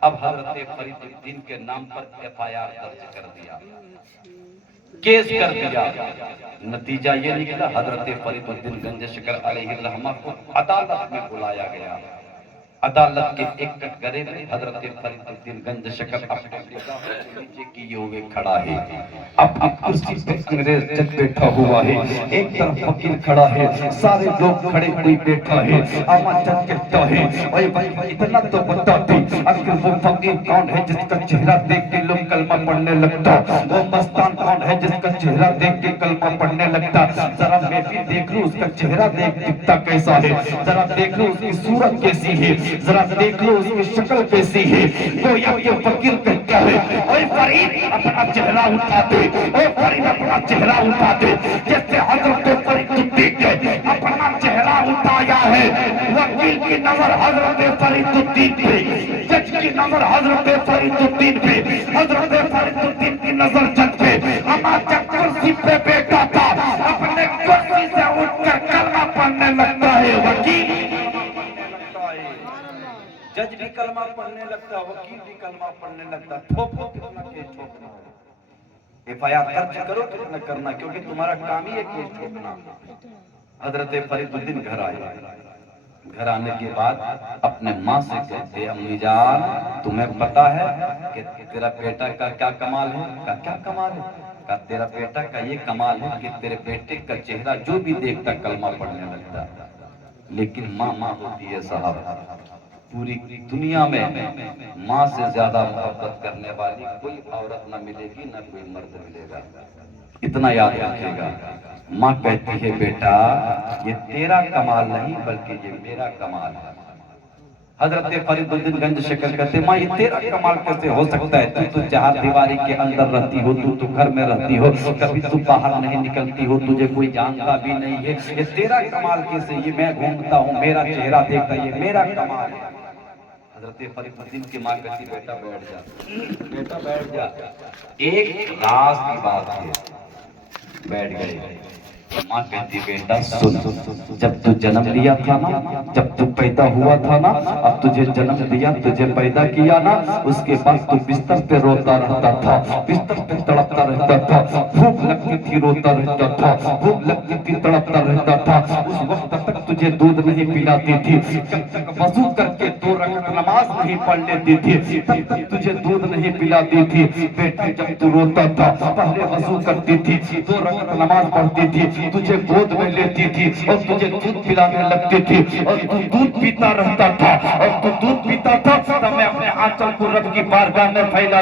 اب حضرت فرید الدین کے نام پر FIR درج کر دیا، کیس کر دیا۔ نتیجہ یہ نکلا حضرت فرید الدین گنج شکر علیہ الرحمہ کو عدالت میں بلایا گیا۔ عدالت کے ایک کٹگرے میں حضرت فرید الدین گنج شکر اپنے نگاہ کو نیچے کیے ہوئے کھڑا ہے، اپنی کرسی پہ انگریز جج بیٹھا ہوا ہے، ایک طرف وکیل کھڑا ہے، سارے لوگ کھڑے کوئی بیٹھا ہے۔ اما جج کہتا ہے اے بھائی اتنا تو بتا دے، اگر وہ فقیر کون ہے جس کا چہرہ دیکھ کے لوگ کلمہ پڑھنے لگتا، وہ مستان کون ہے جس کا چہرہ دیکھ کے کلمہ پڑھنے لگتا، ذرا میں بھی دیکھ لوں اس کا چہرہ دیکھتا کیسا ہے، ذرا دیکھ لوں اس کی صورت کیسی ہے، ذرا دیکھ لو اس کی شکل کیسی ہے۔ گویا کہ فقیر کہتا ہے اے فرید اپنا چہرہ اٹھا دے، اے فرید اپنا چہرہ اٹھا دے۔ جیسے حضرت فرید الدین نے اپنا چہرہ اٹھایا ہے، وکیل کی نظر حضرت فرید الدین پہ، جج کی نظر حضرت فرید الدین پہ، حضرت فرید الدین کی نظر جج پہ۔ اما جب کرسی پہ بیٹھا تھا اپنے کرسی سے اٹھ کر کلمہ پڑھنے لگتا ہے، وکیل جج بھی کلمہ پڑھنے لگتا، وکیل بھی کلمہ پڑھنے لگتا۔ ٹھوکو کتنا کیس ٹھوکنا ہے، FIR درج کرو کتنا کرنا، کیونکہ تمہارا کام ہی ہے کیس ٹھوکنا۔ حضرت فرید الدین گھر آئے، گھر آنے کے بعد اپنے ماں سے کہتے امی جان تمہیں پتا ہے کہ تیرا بیٹا کا کیا کمال ہے؟ کیا کمال ہے؟ کہ تیرا بیٹا کا یہ کمال ہے کہ تیرے بیٹے کا چہرہ جو بھی دیکھتا کلمہ پڑھنے لگتا۔ لیکن ماں ہوتی ہے صاحب، پوری دنیا میں ماں سے زیادہ محبت کرنے والی کوئی عورت نہ ملے گی، نہ کوئی مرد ملے گا، اتنا یاد رکھے گا۔ ماں کہتی ہے بیٹا یہ تیرا کمال نہیں بلکہ یہ میرا کمال ہے۔ حضرت فرید الدین گنج شکر کہتے ماں یہ تیرا کمال کیسے ہو سکتا ہے؟ تو چہار دیواری کے اندر رہتی ہو، تو گھر میں رہتی ہو، کبھی تو باہر نہیں نکلتی ہو، تجھے کوئی جانتا بھی نہیں ہے، یہ تیرا کمال کیسے؟ یہ میں گھومتا ہوں، میرا چہرہ دیکھتا، یہ میرا کمال ہے۔ حضرت فرید الدین کی ماں کہتی بیٹا بیٹھ جا، بیٹا بیٹھ جا، ایک راز کی بات ہے۔ بیٹھ گئے۔ ماں کہتی بیٹا سن، جب تو جنم لیا تھا نا، جب تو پیدا ہوا تھا نا، اب تجھے جنم دیا، تجھے پیدا کیا نا، اس کے بعد تو بستر پہ روتا رہتا تھا، بستر پہ تڑپتا رہتا تھا، بھوک لگتی تھی روتا رہتا تھا، بھوک لگتی تھی تڑپتا رہتا تھا۔ اس وقت تک تجھے دودھ نہیں پلاتی تھی، جب تک وضو کر کے 2 رکعت نماز نہیں پڑھ لیتی تھی تب تک تجھے دودھ نہیں پلاتی تھی۔ بیٹا جب تو روتا تھا پہلے وضو کرتی تھی، 2 رکعت نماز پڑھتی تھی، تجھے گود میں لیتی تھی اور تجھے دودھ پلانے لگتی تھی، اور تو دودھ پیتا رہتا تھا، اور تو دودھ پیتا تھا تو میں اپنے آنچل کو رب کی بارگاہ میں پھیلا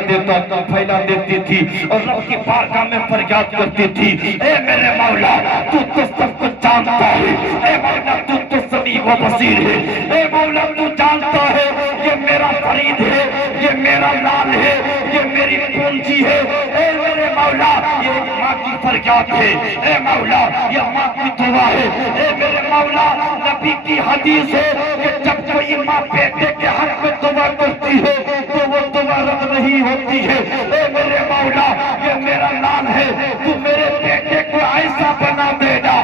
دیتی تھی اور رب کی بارگاہ میں فریاد کرتی تھی اے میرے مولا تو سب کچھ جانتا ہے، اے مولا تو سمیع و بصیر ہے، اے مولا تو جانتا ہے یہ میرا فرید ہے، یہ میرا لال ہے، یہ میری پونجی ہے، اے میرے مولا یہ ماں کی فریاد ہے، اے مولا یہ ماں کی دعا ہے، اے میرے مولا نبی کی حدیث ہے کہ جب کوئی ماں بیٹے کے حق میں دعا کرتی ہے تو وہ دعا رد نہیں ہوتی ہے۔ اے میرے مولا یہ میرا نام ہے، تو میرے بیٹے کو ایسا بنا دینا،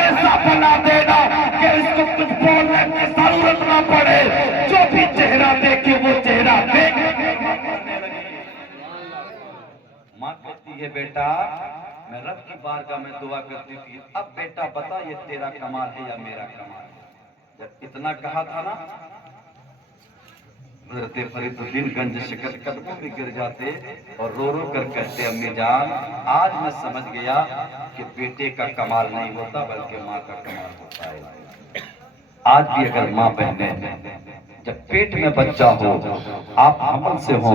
ایسا بنا دینا کہ اس کو کچھ بولنے کی ضرورت نہ پڑے، جو بھی چہرہ دیکھے وہ چہرہ دیکھے۔ ماں کہتی ہے بیٹا میں رب کی بارگاہ میں دعا کرتی تھی، اب بیٹا بتا یہ تیرا کمال ہے یا میرا کمال ہے؟ جب اتنا کہا تھا نا، حضرت فرید الدین گنج شکر قدموں پہ گر جاتے اور رو رو کر کہتے امی جان آج میں سمجھ گیا کہ بیٹے کا کمال نہیں ہوتا بلکہ ماں کا کمال ہوتا ہے۔ آج بھی اگر ماں بہنیں جب پیٹ میں بچہ ہو، آپ حمل سے ہو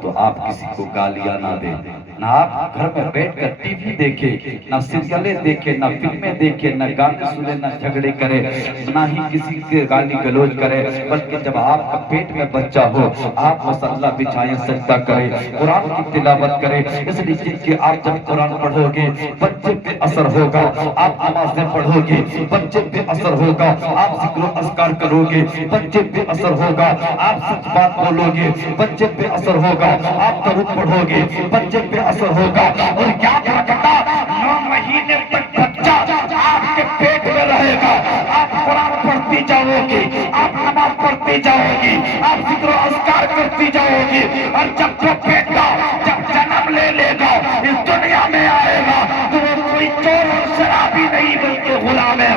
تو آپ کسی کو گالیاں نہ دیں، نہ آپ گھر میں بیٹھ کر ٹی وی دیکھے، نہ سیریلیں دیکھے، نہ فلمیں دیکھے، نہ گانے سنے، نہ جھگڑے کرے، نہ ہی کسی کے گالی گلوچ کرے، بلکہ جب آپ کا پیٹ میں بچہ ہو آپ مصلی بچھائیں سجدہ کرے، قرآن کی تلاوت کرے، اس لیے کہ آپ جب قرآن پڑھو گے بچے پہ اثر ہوگا، آپ نمازیں پڑھو گے بچے پہ اثر ہوگا، آپ ذکر و اذکار کرو گے بچے پہ اثر ہوگا، آپ سچ بات بولو گے بچے پہ اثر ہوگا، آپ درود پڑھو گے بچے پہ اثر ہوگا، اور یاد رکھنا 9 مہینے تک بچہ آپ کے پیٹ میں رہے گا، آپ قرآن پڑھتی جاؤ گی، آپ نماز پڑھتی جاؤ گی، آپ ذکر و اذکار کرتی جاؤ گی، اور جب وہ بیٹا جب جنم لے لے گا اس دنیا میں آئے گا تو وہ کوئی چور اور شرابی نہیں بلکہ غلام ہے،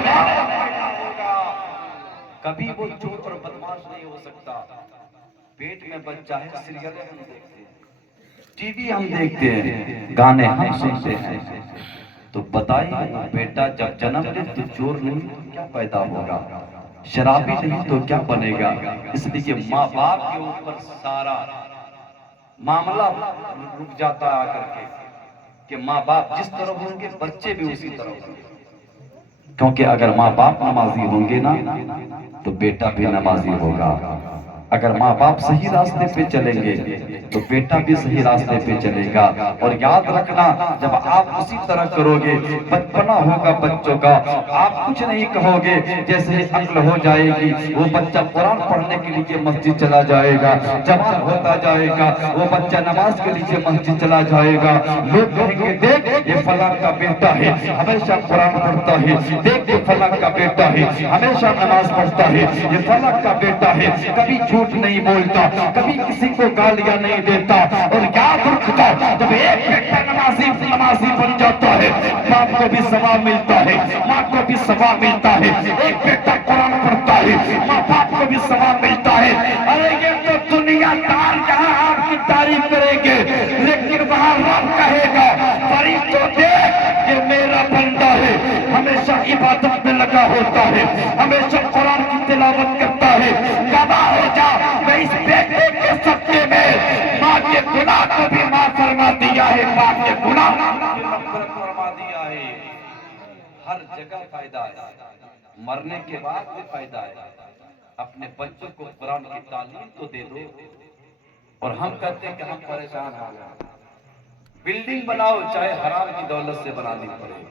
کبھی وہ چور اور بدماش نہیں ہو سکتا۔ پیٹ میں بچہ ہے، سیریلیں ہم دیکھتے ہیں، ٹی وی ہم دیکھتے ہیں، گانے ہم سنتے ہیں، تو بتائیے بیٹا جب جنم لے تو چور نہیں تو کیا پیدا ہوگا، شرابی نہیں تو کیا بنے گا؟ اس لیے ماں باپ کے اوپر سارا معاملہ رک جاتا آ کر کے کہ ماں باپ جس طرح ہوں گے بچے بھی اسی طرح ہوں گے، کیونکہ اگر ماں باپ نمازی ہوں گے نا تو بیٹا بھی نمازی ہوگا، اگر ماں باپ صحیح راستے پہ چلیں گے تو بیٹا بھی صحیح راستے پہ چلے گا۔ اور یاد رکھنا جب آپ اسی طرح کرو گے بچپنا ہوگا بچوں کا، آپ کچھ نہیں کہو گے، جیسے عقل ہو جائے گی وہ بچہ قرآن پڑھنے کے لیے مسجد چلا جائے گا، جوان ہوتا جائے گا وہ بچہ نماز کے لیے مسجد چلا جائے گا، لوگ کہیں گے دیکھ یہ فلاں کا بیٹا ہے ہمیشہ قرآن پڑھتا ہے، دیکھ یہ فلاں کا بیٹا ہے ہمیشہ نماز پڑھتا ہے، یہ فلاں کا بیٹا ہے کبھی جھوٹ نہیں بولتا، کبھی کسی کو گالیاں نہیں دیتا۔ اور یاد رکھتا جب ایک بیٹا نمازی بن جاتا ہے باپ کو بھی ثواب ملتا ہے، ماں کو بھی ثواب ملتا ہے، ایک بیٹا قرآن پڑھتا ہے ماں باپ کو بھی ثواب ملتا ہے۔ ارے یہ تو دنیا دار جہاں آپ کی تعریف کریں گے لیکن وہاں رب کہے گا فرید تو دیکھ یہ میرا بندہ ہے، ہمیشہ عبادت میں لگا ہوتا ہے، ہمیشہ قرآن کی تلاوت کرتا ہے، گواہ ہو جا میں اس بیٹے کے صدقے میں ماں کے گناہ کو بھی معاف فرما دیا ہے، باپ کے گناہ کو بھی مغفرت فرما دیا ہے۔ ہر جگہ فائدہ ہے، مرنے کے بعد بھی فائدہ ہے، اپنے بچوں کو قرآن کی تعلیم تو دے دو۔ اور ہم کہتے ہیں کہ ہم پریشان ہو گئے، بلڈنگ بناؤ چاہے حرام کی دولت سے بنانی پڑے،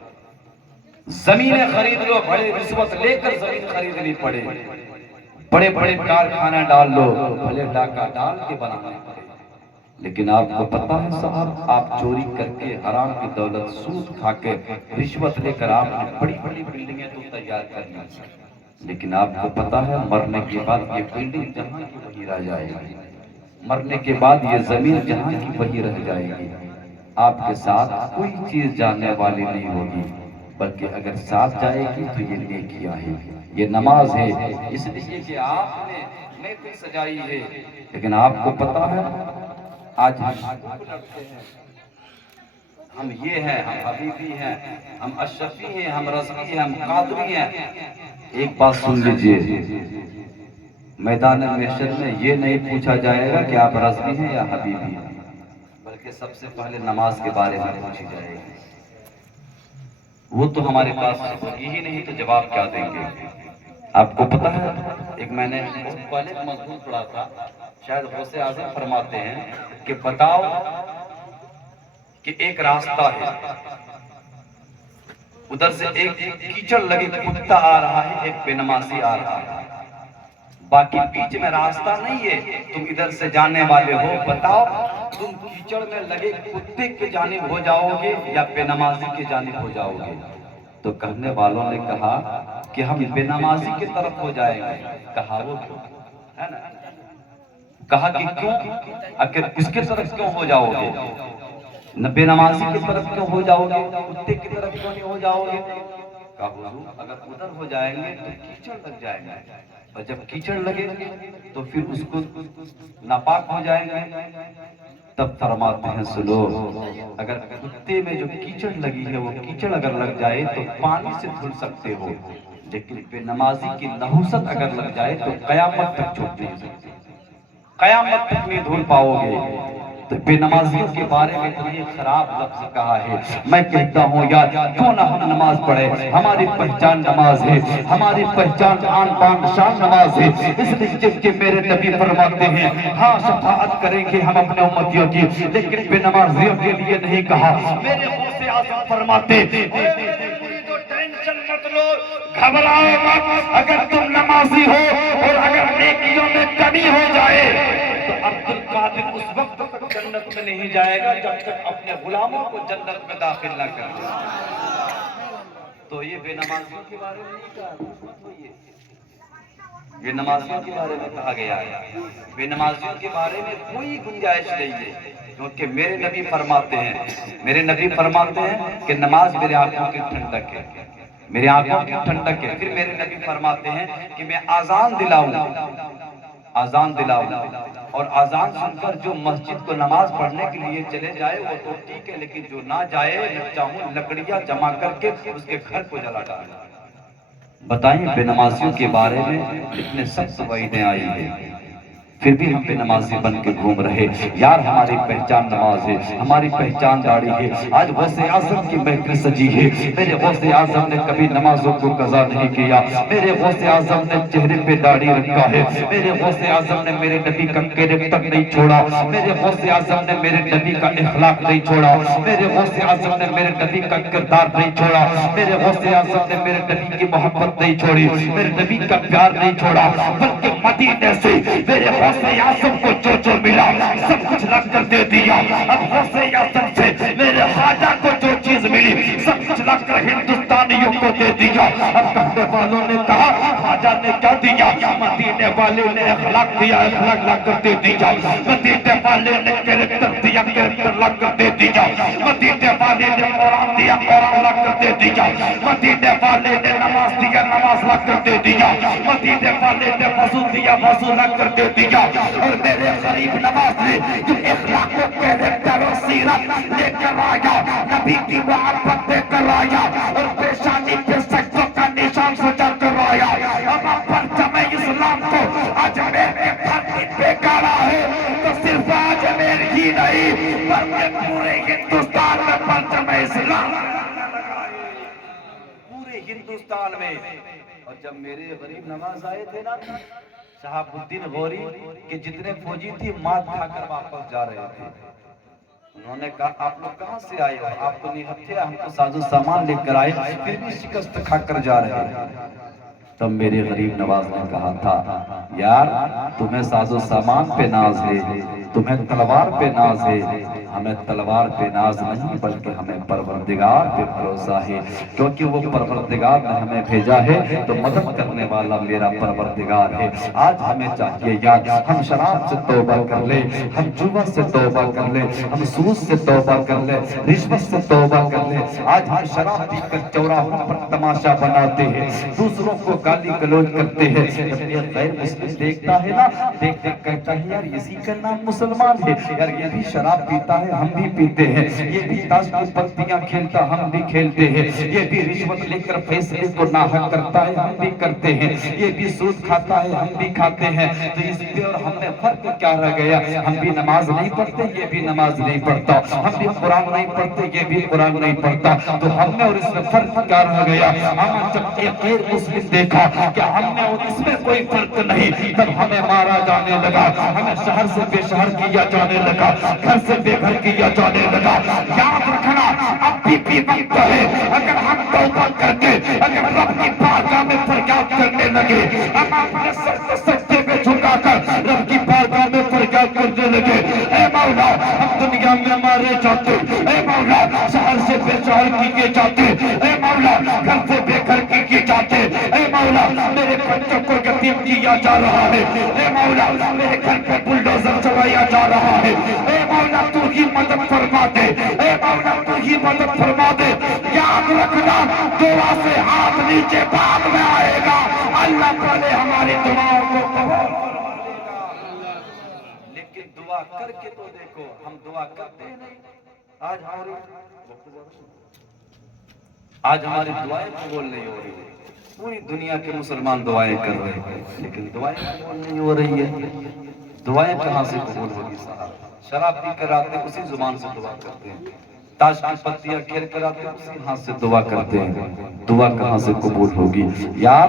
زمینیں خرید لو بڑے رشوت لے کر زمین خریدنی پڑے، بڑے بڑے کارخانہ ڈال لو بھلے ڈاکہ ڈال کے بنانے پڑے، لیکن آپ کو پتہ ہے صاحب آپ چوری کر کے حرام کی دولت سود کھا کے رشوت لے کر آپ نے بڑی بڑی بلڈنگیں تو تیار کرنی، لیکن آپ کو پتہ ہے مرنے کے بعد یہ بلڈنگ جہاں کی وہی رہ جائے گی، مرنے کے بعد یہ زمین جہاں کی وہی رہ جائے گی، آپ کے ساتھ کوئی چیز جانے والی نہیں ہوگی، بلکہ اگر ساتھ جائے گی تو یہ نیکیاں ہیں، یہ نماز ہے، اس لیے کہ آپ نے محفل سجائی ہے، لیکن آپ کو پتہ ہے آج ہم لڑتے ہیں، ہم یہ ہیں، ہم حبیبی ہیں، ہم اشرفی ہیں، ہم رضوی ہیں، ہم قادری ہیں۔ ایک بات سن لیجئے، میدان محشر میں یہ نہیں پوچھا جائے گا کہ آپ رضوی ہیں یا حبیبی ہیں، بلکہ سب سے پہلے نماز کے بارے میں پوچھی جائے گی، وہ تو ہمارے پاس ہوگی ہی نہیں تو جواب کیا دیں گے؟ آپ کو پتہ ہے ایک میں نے بہت پہلے مضمون پڑھا تھا، شاید غوث اعظم فرماتے ہیں کہ بتاؤ کہ ایک راستہ ہے، ادھر سے ایک کیچڑ لگے کتا آ رہا ہے، ایک بے نمازی آ رہا ہے، باقی بیچ میں راستہ نہیں ہے، تم ادھر سے جانے والے ہو، بتاؤ تم کیچڑ میں لگے کتے کے جانب ہو جاؤ گے یا بے نمازی کے جانب ہو جاؤ گے؟ تو کہنے والوں نے کہا کہ ہم بے نمازی کی طرف ہو جائیں گے، کہا وہ کیوں؟ ہے نا؟ کہا کہ کیوں؟ اگر اس کے طرف کیوں ہو جاؤ گے؟ بے نمازی کی طرف کیوں ہو جاؤ گے؟ کتے کی طرف کیوں نہیں ہو جاؤ گے؟ کہا حضور اگر ادھر ہو جائیں گے تو کیچڑ لگ جائیں گے، اور جب کیچڑ لگے تو پھر اس کو ناپاک ہو جائیں گے۔ تب فرماتے ہیں سنو، اگر کتے میں جو کیچڑ لگی ہے وہ کیچڑ اگر لگ جائے تو پانی سے دھل سکتے ہو، لیکن بے نمازی کی نحوست اگر لگ جائے تو قیامت تک چھوٹ نہیں سکتی، قیامت تک نہیں دھل پاؤ گے۔ تو بے نمازیوں کے بارے میں تو یہ خراب لفظ کہا ہے۔ میں کہتا ہوں یار کیوں نہ ہم نماز پڑھیں، ہماری پہچان نماز ہے، ہماری پہچان آن بان شان نماز ہے، اس لیے جب کہ میرے نبی فرماتے ہیں ہاں شفاعت کریں گے ہم اپنے امتیوں کی، لیکن بے نمازیوں کے لیے نہیں کہا۔ میرے غوث اعظم فرماتے ٹینشن مت لو، گھبراؤ مت، اگر تم نمازی ہو اور اگر نیکیوں میں کمی ہو جائے تو عبد القادر اس وقت تک جنت میں نہیں جائے گا جب تک اپنے غلاموں کو جنت میں داخل نہ کر دے۔ تو یہ بے نمازیوں کے بارے میں نہیں کہا، یہ نمازیوں کے بارے میں کہا گیا ہے۔ بے نمازیوں کے بارے میں کوئی گنجائش نہیں ہے، کیونکہ میرے نبی فرماتے ہیں کہ نماز میرے آنکھوں کی ٹھنڈک ہے، میرے آنکھوں کی ٹھنڈک ہے۔ پھر میرے نبی فرماتے ہیں کہ میں آذان دلاؤں اور آذان سن کر جو مسجد کو نماز پڑھنے کے لیے چلے جائے وہ تو ٹھیک ہے، لیکن جو نہ جائے میں چاہوں لکڑیاں جمع کر کے اس کے گھر کو جلا ڈالے۔ بتائیں بے نمازیوں کے بارے میں اتنے سخت وعیدیں آئی ہیں، پھر بھی ہم بے نمازی بن کے گھوم رہے۔ یار ہماری پہچان نماز ہے، ہماری پہچان داڑھی ہے۔ آج غوث اعظم کی محفل سجی ہے، میرے غوث اعظم نے کبھی نمازوں کو قضا نہیں کیا، میرے غوث اعظم نے چہرے پہ داڑھی رکھا ہے، میرے غوث اعظم نے میرے نبی کا کریکٹر نہیں چھوڑا، میرے غوث اعظم نے میرے نبی کا اخلاق نہیں چھوڑا، میرے غوث اعظم نے میرے نبی کا کردار نہیں چھوڑا، میرے غوث اعظم نے میرے نبی کی محبت نہیں چھوڑی، میرے نبی کا پیار نہیں چھوڑا، بلکہ مدینے سے میرے غوث اعظم کو جو ملا سب کچھ لگ کر دے دیا۔ اب غوث اعظم سے میرے خواجہ کو جو چیز ملی سب کچھ لگ کر ہندوستانیوں کو دے دیا۔ اب کہنے والوں نے کہا خواجہ نے کیا دیا؟ مدینے والے نے اخلاق دیا، اخلاق لگ کر دے دیا۔ مدینے والے نے کریکٹر دیا، کریکٹر لگ کر دے دیا۔ مدینے والے نے قرآن دیا، قرآن لگ کر دے دیا۔ مدینے والے نے نماز دیا، نماز لگ کر دے دیا۔ مدینے والے نے وضو دیا، وضو لگ کر دے دیا۔ اور میرے غریب نواز نے جو اخلاق و کریکٹر و سیرت لے کر آیا، نبی کی محبت لے کر آیا، اور پیشانی پہ سجدوں کا نشان سجا کر آیا۔ اب پرچم اسلام کو آج میرے دھرتی پہ گاڑا ہے تو صرف آج میرے ہی نہیں بلکہ پورے ہندوستان میں پرچم اسلام پورے ہندوستان میں۔ اور جب میرے غریب نواز آئے تھے نا شہاب الدین غوری کے جتنے فوجی تھی مات کھا کر واپس جا رہے تھے، انہوں نے کہا آپ لوگ کہاں سے آئے ہو؟ آپ تو نہیں تھے، ہم تو ساز و سامان لے کر آئے، پھر بھی شکست کھا کر جا رہے ہیں۔ تب میرے غریب نواز نے کہا تھا یار تمہیں ساز و سامان پہ ناز ہے، تمہیں تلوار پہ ناز ہے، ہمیں تلوار پہ ناز نہیں بلکہ ہمیں پروردگار پہ بھروسہ ہے، کیونکہ وہ پروردگار نے ہمیں بھیجا ہے تو مدد کرنے والا میرا پروردگار ہے۔ آج ہمیں چاہیے یار ہم شراب سے توبہ کر لیں، ہم جوا سے توبہ کر لیں، ہم سود سے توبہ کر لیں، رشوت سے توبہ کر لیں۔ آج ہم شراب پی کر چوراہوں پر تماشا بناتے ہیں، دوسروں کو گالی گلوچ کرتے ہیں، جب یہ غیر مسلم دیکھتا ہے نا دیکھ دیکھ کہتا ہے یار اسی کا نام مسلمان ہے، یار یہ بھی شراب پیتا ہے ہم بھی پیتے ہیں، یہ بھی تاش کی پتیاں کھیلتا ہم بھی کھیلتے ہیں، یہ بھی رشوت لے کر فیصلے کو ناحق کرتا ہے ہم بھی کرتے ہیں، یہ بھی سود کھاتا ہے ہم بھی کھاتے ہیں، تو اس پہ اور ہم میں فرق کیا رہ گیا؟ ہم بھی نماز نہیں پڑھتے یہ بھی نماز نہیں پڑھتا، ہم بھی قرآن نہیں پڑھتے یہ بھی قرآن نہیں پڑھتا، تو ہم نے اور اس میں فرق کیا رہ گیا؟ ہم جب ایک غیر مسلم دیکھا کہ ہم نے اور اس میں کوئی فرق نہیں، تب ہمیں مارا جانے لگا، ہمیں شہر سے بے شہر کیا جانے لگا، گھر سے بے گھر کیا جانے لگا۔ یاد رکھنا اب بھی وقت ہے، اگر ہم توبہ کر کے اگر رب کی بارگاہ میں فریاد کرنے لگے، ہم اپنے سر کو سجدے میں جھکا کر رب کی بارگاہ میں فریاد کرنے لگے، اے مولا ہم دنیا میں مارے جاتے، اے مولا شہر سے بے شہر کیے جاتے، اے مولا گھر سے بے گھر کیے جاتے، اے مولا میرے بچوں کو یتیم کیا جا رہا ہے، اے مولا میرے گھر پہ بلڈوزر چلا دہرایا جا رہا ہے۔ اے مولا تو ہی مدد فرما دے، اے مولا تو ہی مدد فرما دے۔ یاد رکھنا دعا سے ہاتھ نیچے بعد میں آئے گا، اللہ پہلے ہماری دعاؤں کو قبول فرما لے گا۔ لیکن دعا کر کے تو دیکھو، ہم دعا کرتے ہیں نہیں۔ آج ہماری دعائیں قبول نہیں ہو رہی ہے۔ پوری دنیا کے مسلمان دعائیں کر رہے ہیں لیکن دعائیں قبول نہیں ہو رہی ہے۔ دعائیں کہاں سے قبول ہوگی صاحب؟ شراب پی کر آتے اسی زبان سے دعا کرتے ہیں، تاش کی پتیاں کھیل کر آتے اسی ہاتھ سے دعا کرتے ہیں، دعا کہاں سے قبول ہوگی؟ یار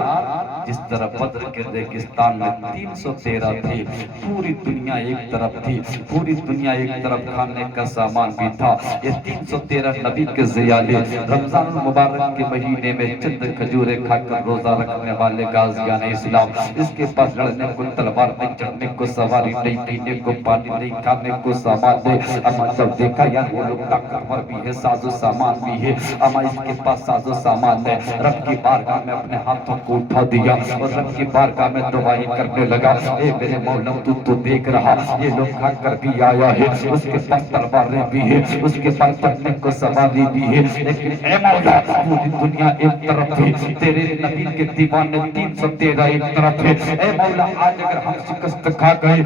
جس طرح بدر کے ریگستان میں 313 تھے، پوری دنیا ایک طرف تھی، پوری دنیا ایک طرف کھانے کا سامان بھی تھا۔ یہ 313 نبی کے ضیالے رمضان المبارک کے مہینے میں چند کھجورے کھا کر روزہ رکھنے والے غازیان اسلام، اس کے پاس لڑنے کو تلوار نہیں، چڑھنے کو سواری نہیں، پینے کو پانی نہیں، کھانے کو سامان نہیں۔ اما جب دیکھا یار وہ لوگ طاقتور بھی ہے، ساز و سامان بھی ہے، اما اس کے پاس ساز و سامان ہے، رب کی بارگاہ میں اپنے ہاتھوں کو اٹھا دیا اور رب کی بارگاہ میں دعائیں کرنے لگا۔ اے میرے مولا تو دیکھ رہا، یہ لوگ کھا کر بھی آیا ہے، اس کے پاس تلواریں بھی ہے، اس کے پاس چڑھنے کو سواری بھی ہے، لیکن اے مولا پوری دنیا ایک طرف ہے، تیرے نبی کے دیوانے 313 ایک طرف ہے۔ اے مولا آج اگر ہم شکست کھا گئے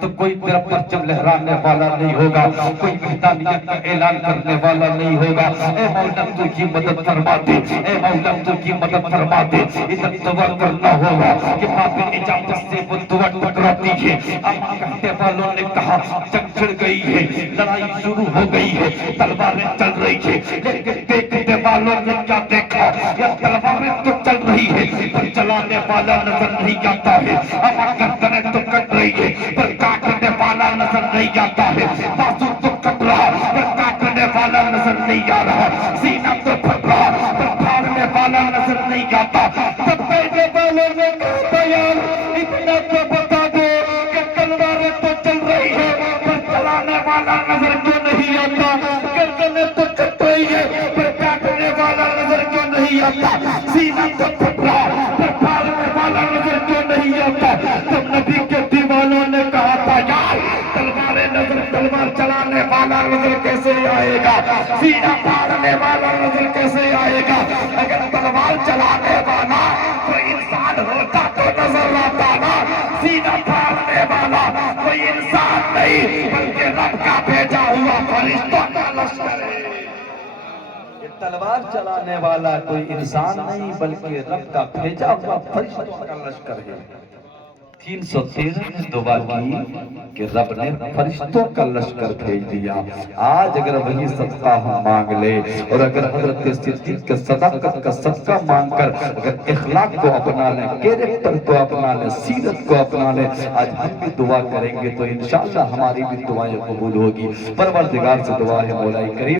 تو کوئی تیرا پرچم لہرانے والا نہیں ہوگا، کوئی وحدانیت کا اعلان کرنے والا نہیں ہوگا۔ اے مولا تو کی مدد فرما دے، اے مولا تو کی مدد فرما دے۔ ادھر دعا کرنا ہوگا کہ باب اجابت سے وہ دعا ٹکراتی ہے۔ اما کہتے والوں نے کہا جنگ چھڑ گئی ہے، لڑائی شروع ہو گئی ہے، تلواریں چل رہی ہے، لیکن دیکھنے والوں نے کیا دیکھا؟ یہ تلواریں تو چل رہی ہے پر چلانے والا نظر نہیں آتا ہے۔ اما گردنیں تو کٹ رہی ہے پر کاٹنے والا نظر نہیں آتا ہے، بازو تو کٹ رہا پر کاٹنے والا نظر نہیں آ رہا، سینہ تو پھٹ رہا پر پھاڑنے والا نظر نہیں آتا۔ تب کہنے والوں نے کہا یار اتنا تو بتا دو کہ تلواریں تو چل رہی ہے پر چلانے والا نظر کیوں نہیں آتا؟ گردنیں تو کٹ رہی ہے پر کاٹنے والا نظر کیوں نہیں آتا؟ سینہ تو پھٹ رہا پر پھاڑنے والا نظر کیوں نہیں آتا؟ تب نبی کے دیوانوں نے کہا تھا یار تلواریں نظر، تلوار چلانے والا نظر کیسے آئے گا؟ سینہ پھاڑنے والا نظر کیسے آئے گا؟ اگر تلوار چلانے والا کوئی انسان ہوتا تو نظر آتا نا، سینہ پھاڑنے والا کوئی انسان نہیں بلکہ رب کا بھیجا ہوا فرشتوں کا لشکر ہے۔ یہ تلوار چلانے والا کوئی انسان نہیں بلکہ رب کا بھیجا ہوا فرشتوں کا لشکر ہے۔ 313 نے دعا کی کہ رب نے فرشتوں کا لشکر بھیج دیا۔ آج اگر وہی صدقہ ہم مانگ لے اور اگر حضرت صدیق کے صداقت کا صدقہ مانگ کر اگر اخلاق کو اپنا لیں، کیریکٹر کو اپنا لیں، سیرت کو اپنا لیں، آج ہم بھی دعا کریں گے تو انشاءاللہ ہماری بھی دعائیں قبول ہوگی۔ پروردگار سے دعا ہے مولا کریم